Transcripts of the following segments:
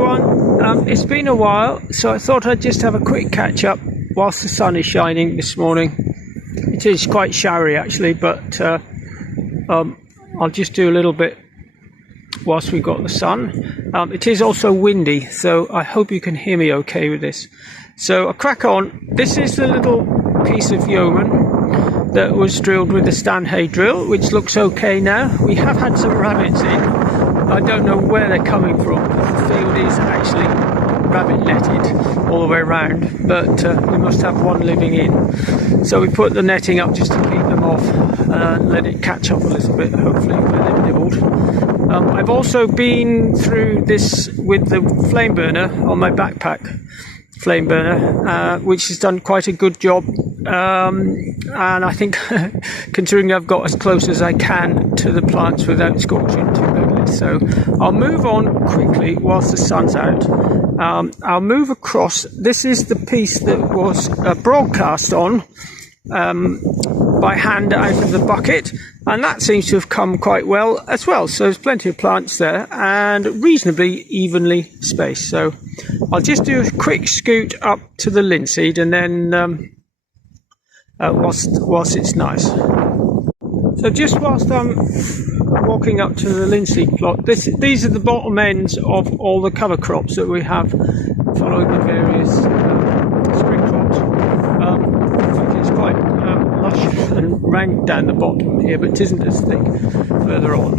everyone, it's been a while, so I thought I'd just have a quick catch up whilst the sun is shining this morning. It is quite showery actually, but I'll just do a little bit whilst we've got the sun. It is also windy, so I hope you can hear me okay with this. So I'll crack on. This is the little piece of Yeoman that was drilled with the Stanhay drill, which looks okay now. We have had some rabbits in. I don't know where they're coming from. The field is actually rabbit netted all the way around, but we must have one living in. So we put the netting up just to keep them off and let it catch up a little bit, hopefully, where they've nibbled. I've also been through this with the flame burner on my backpack. Flame burner, which has done quite a good job, and I think considering I've got as close as I can to the plants without scorching too badly. So I'll move on quickly whilst the sun's out. I'll move across. This is the piece that was broadcast on by hand out of the bucket, and that seems to have come quite well as well. So there's plenty of plants there and reasonably evenly spaced. So I'll just do a quick scoot up to the linseed, and then whilst it's nice. So just whilst I'm walking up to the linseed plot, these are the bottom ends of all the cover crops that we have following the various spring crops. In fact, it's quite lush and rank down the bottom here, but it isn't as thick further on.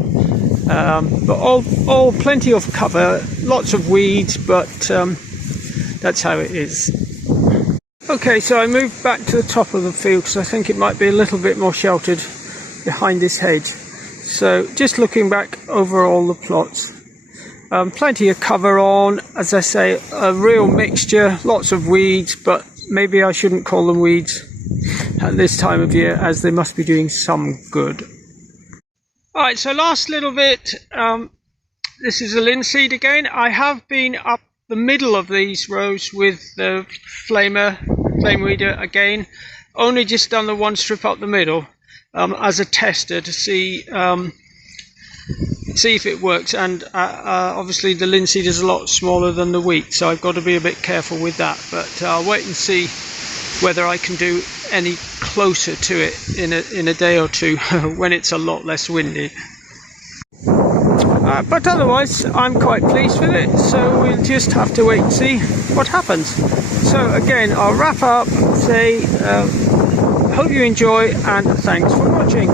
But all plenty of cover, lots of weeds, but that's how it is. Okay, so I moved back to the top of the field because I think it might be a little bit more sheltered behind this hedge. So just looking back over all the plots, plenty of cover on, as I say, a real mixture, lots of weeds, but maybe I shouldn't call them weeds at this time of year, as they must be doing some good. Alright, so last little bit, this is a linseed again. I have been up the middle of these rows with the flame weeder again, only just done the one strip up the middle as a tester to see if it works, and obviously the linseed is a lot smaller than the wheat, so I've got to be a bit careful with that, but I'll wait and see whether I can do any closer to it in a day or two when it's a lot less windy. But otherwise I'm quite pleased with it, so we'll just have to wait and see what happens. So again, I'll wrap up, say hope you enjoy and thanks for watching.